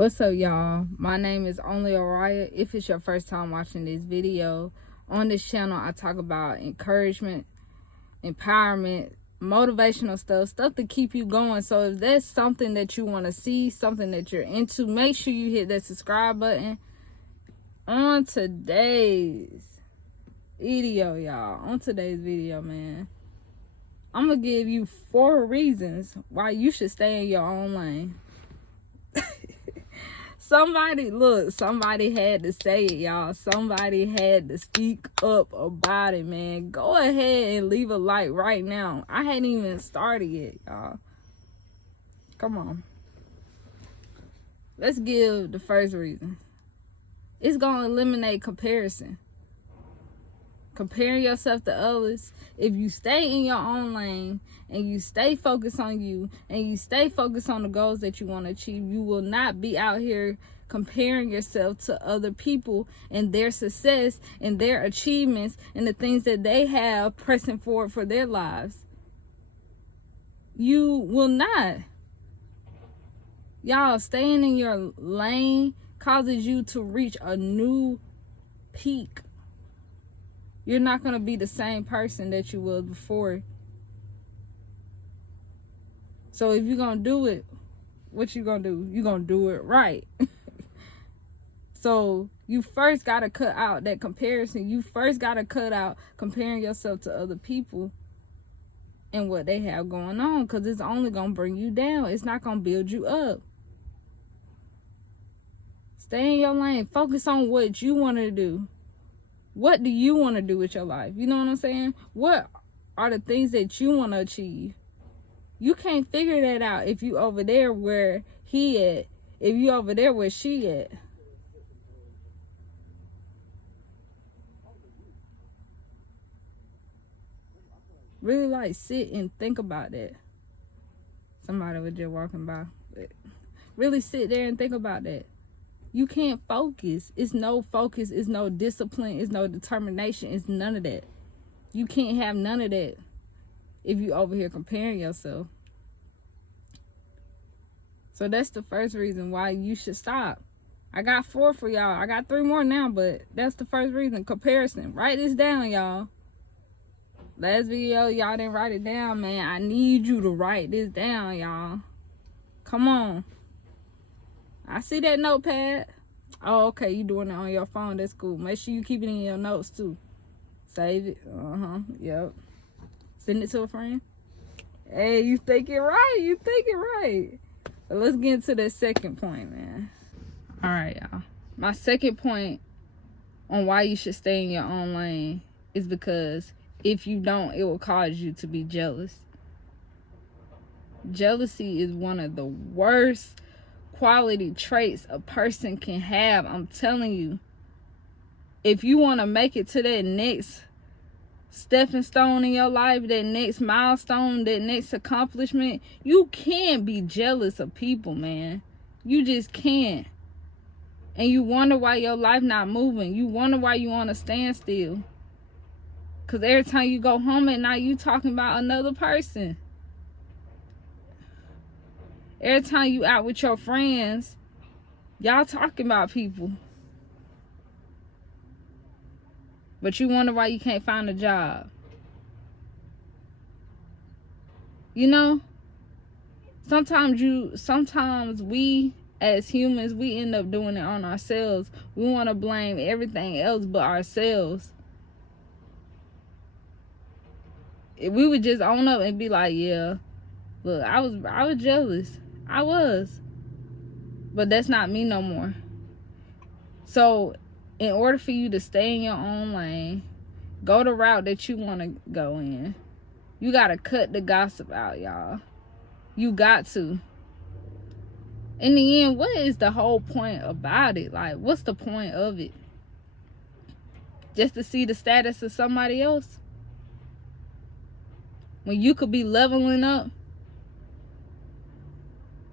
What's up, y'all? My name is Only Oriah. If it's your first time watching this video, on this channel I talk about encouragement, empowerment, motivational stuff to keep you going. So if that's something that you want to see, something that you're into, make sure you hit that subscribe button. On today's video, man, I'm gonna give you 4 reasons why you should stay in your own lane. Somebody had to say it, y'all. Somebody had to speak up about it, man. Go ahead and leave a like right now. I hadn't even started yet, y'all. Come on. Let's give the first reason. It's gonna eliminate comparison. Comparing yourself to others. If you stay in your own lane and you stay focused on you and you stay focused on the goals that you want to achieve, you will not be out here comparing yourself to other people and their success and their achievements and the things that they have pressing forward for their lives. You will not. Y'all, staying in your lane causes you to reach a new peak. You're not going to be the same person that you was before. So if you're going to do it, what you going to do? You're going to do it right. So you first got to cut out that comparison. You first got to cut out comparing yourself to other people and what they have going on, because it's only going to bring you down. It's not going to build you up. Stay in your lane. Focus on what you want to do. What do you want to do with your life? You know what I'm saying? What are the things that you want to achieve? You can't figure that out if you over there where he at, if you over there where she at. Really sit and think about that. Somebody was just walking by. Really sit there and think about that. You can't focus. It's no focus. It's no discipline. It's no determination. It's none of that. You can't have none of that if you over here comparing yourself. So that's the first reason why you should stop. I got 4 for y'all. I got 3 more now, but that's the first reason. Comparison. Write this down, y'all. Last video, y'all didn't write it down, man. I need you to write this down, y'all. Come on. I see that notepad. Oh, okay, you doing it on your phone. That's cool. Make sure you keep it in your notes, too. Save it. Yep. Send it to a friend. Hey, you thinking right. So let's get into the second point, man. All right, y'all. My second point on why you should stay in your own lane is because if you don't, it will cause you to be jealous. Jealousy is one of the worst quality traits a person can have. I'm telling you, if you want to make it to that next stepping stone in your life, that next milestone, that next accomplishment, you can't be jealous of people, man. You just can't. And you wonder why your life not moving. You wonder why you on a standstill. Because every time you go home at night, you talking about another person. Every time you out with your friends, y'all talking about people. But you wonder why you can't find a job. You know? Sometimes we as humans, we end up doing it on ourselves. We want to blame everything else but ourselves. If we would just own up and be like, yeah, look, I was jealous. I was. But that's not me no more. So, in order for you to stay in your own lane, go the route that you want to go in, you got to cut the gossip out, y'all. You got to. In the end, what is the whole point about it? Like, what's the point of it? Just to see the status of somebody else? When you could be leveling up?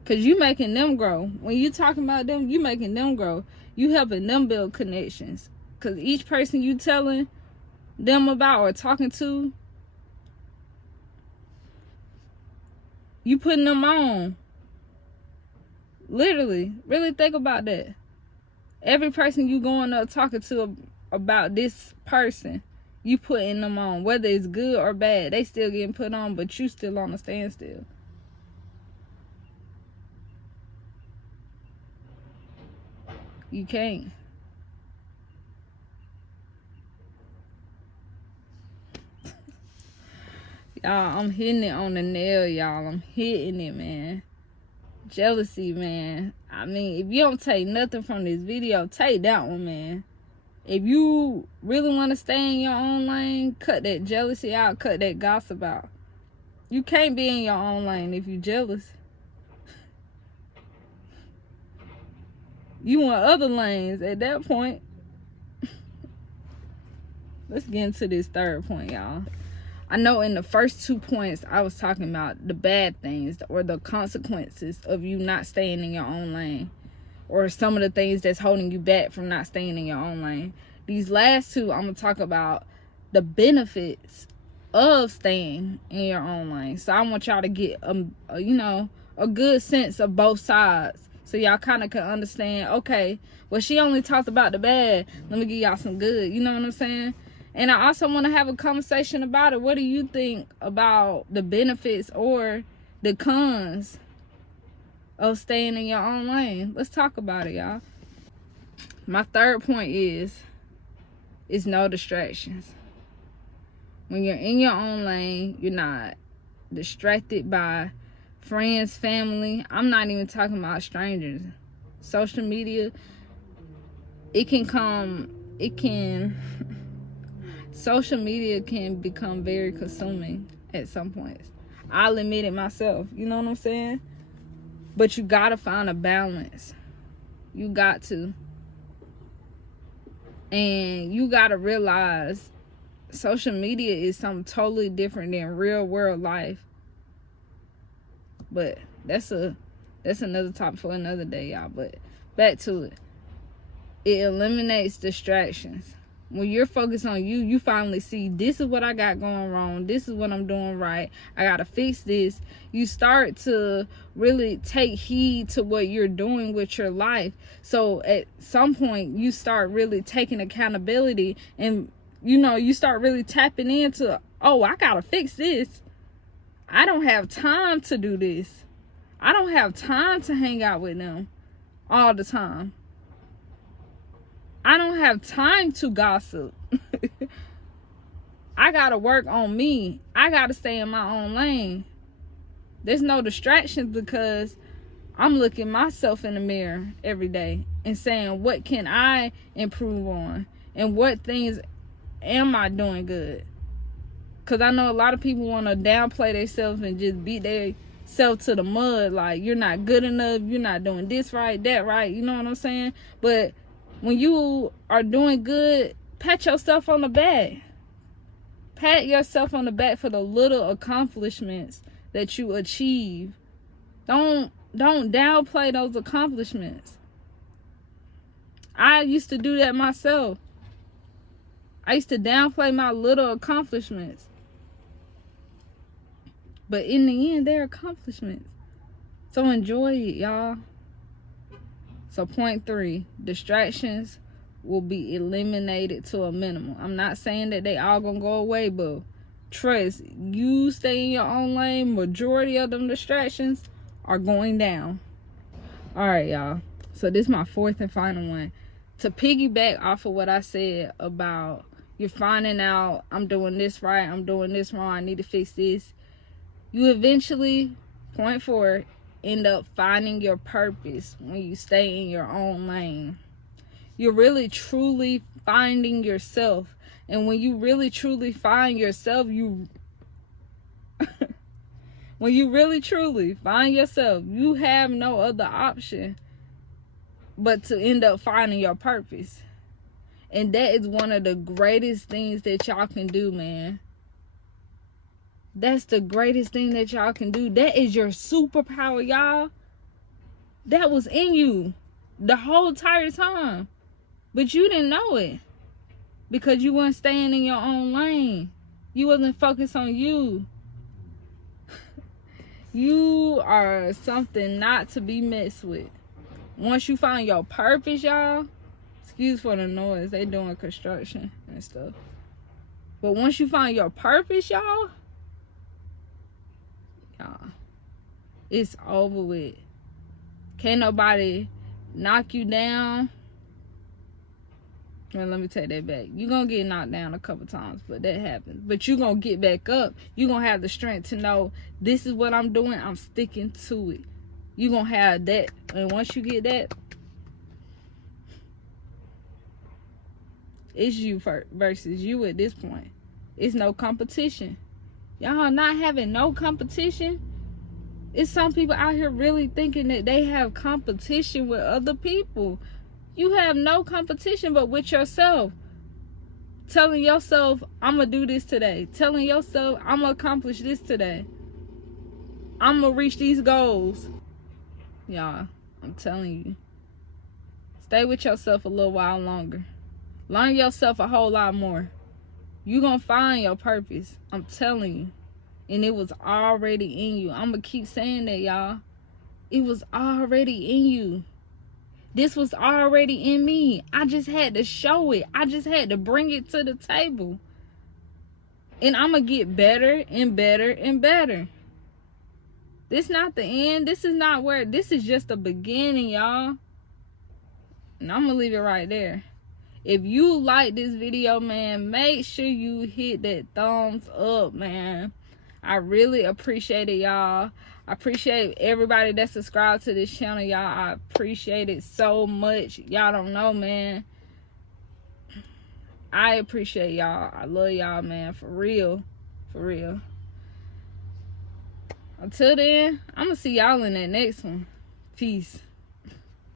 Because you making them grow. When you talking about them, you making them grow. You helping them build connections. Because each person you telling them about or talking to, you putting them on. Literally, really think about that. Every person you going up talking to about this person, you putting them on. Whether it's good or bad, they still getting put on, but you still on a standstill. You can't. Y'all, I'm hitting it on the nail, y'all. I'm hitting it, man. Jealousy, man. I mean, if you don't take nothing from this video, take that one, man. If you really want to stay in your own lane, cut that jealousy out, cut that gossip out. You can't be in your own lane if you jealous. You want other lanes at that point. Let's get into this third point, y'all. I know in the first 2 points, I was talking about the bad things or the consequences of you not staying in your own lane, or some of the things that's holding you back from not staying in your own lane. These last two, I'm going to talk about the benefits of staying in your own lane. So I want y'all to get, a good sense of both sides. So y'all kind of can understand, okay, well, she only talked about the bad. Let me give y'all some good. You know what I'm saying? And I also want to have a conversation about it. What do you think about the benefits or the cons of staying in your own lane? Let's talk about it, y'all. My third point is no distractions. When you're in your own lane, you're not distracted by friends, family. I'm not even talking about strangers. Social media, social media can become very consuming at some points. I'll admit it myself. You know what I'm saying? But you gotta find a balance. You got to. And you gotta realize social media is something totally different than real world life. But that's another topic for another day, y'all. But back to it. It eliminates distractions. When you're focused on you, you finally see, this is what I got going wrong. This is what I'm doing right. I got to fix this. You start to really take heed to what you're doing with your life. So at some point, you start really taking accountability, and, you start really tapping into, oh, I got to fix this. I don't have time to do this. I don't have time to hang out with them all the time. I don't have time to gossip. I gotta work on me. I gotta stay in my own lane. There's no distractions because I'm looking myself in the mirror every day and saying, what can I improve on? And what things am I doing good? Because I know a lot of people want to downplay themselves and just beat themselves to the mud. Like, you're not good enough. You're not doing this right, that right. You know what I'm saying? But when you are doing good, pat yourself on the back. Pat yourself on the back for the little accomplishments that you achieve. Don't downplay those accomplishments. I used to do that myself. I used to downplay my little accomplishments. But in the end, they're accomplishments. So enjoy it, y'all. So point 3, distractions will be eliminated to a minimum. I'm not saying that they all gonna go away, but trust, you stay in your own lane, majority of them distractions are going down. All right, y'all. So this is my fourth and final one. To piggyback off of what I said about you're finding out, I'm doing this right, I'm doing this wrong, I need to fix this. You eventually, point 4, end up finding your purpose when you stay in your own lane. You're really truly finding yourself. And when you really truly find yourself, when you really truly find yourself, you have no other option but to end up finding your purpose. And that is one of the greatest things that y'all can do, man. That's the greatest thing that y'all can do. That is your superpower, y'all. That was in you the whole entire time. But you didn't know it. Because you weren't staying in your own lane. You wasn't focused on you. You are something not to be messed with. Once you find your purpose, y'all, excuse for the noise, they doing construction and stuff. But once you find your purpose, y'all, it's over with. Can't nobody knock you down. Well, let me take that back. You're going to get knocked down a couple times, but that happens. But you're going to get back up. You're going to have the strength to know this is what I'm doing. I'm sticking to it. You're going to have that. And once you get that, it's you versus you at this point. It's no competition. Y'all not having no competition. It's some people out here really thinking that they have competition with other people. You have no competition but with yourself. Telling yourself, I'm going to do this today. Telling yourself, I'm going to accomplish this today. I'm going to reach these goals. Y'all, I'm telling you. Stay with yourself a little while longer. Learn yourself a whole lot more. You're going to find your purpose. I'm telling you. And it was already in you. I'm going to keep saying that, y'all. It was already in you. This was already in me. I just had to show it. I just had to bring it to the table. And I'm going to get better and better and better. This not the end. This is not where. This is just the beginning, y'all. And I'm going to leave it right there. If you like this video, man, make sure you hit that thumbs up, man. I really appreciate it, y'all. I appreciate everybody that subscribed to this channel, y'all. I appreciate it so much. Y'all don't know, man. I appreciate y'all. I love y'all, man. For real. For real. Until then, I'm going to see y'all in that next one. Peace.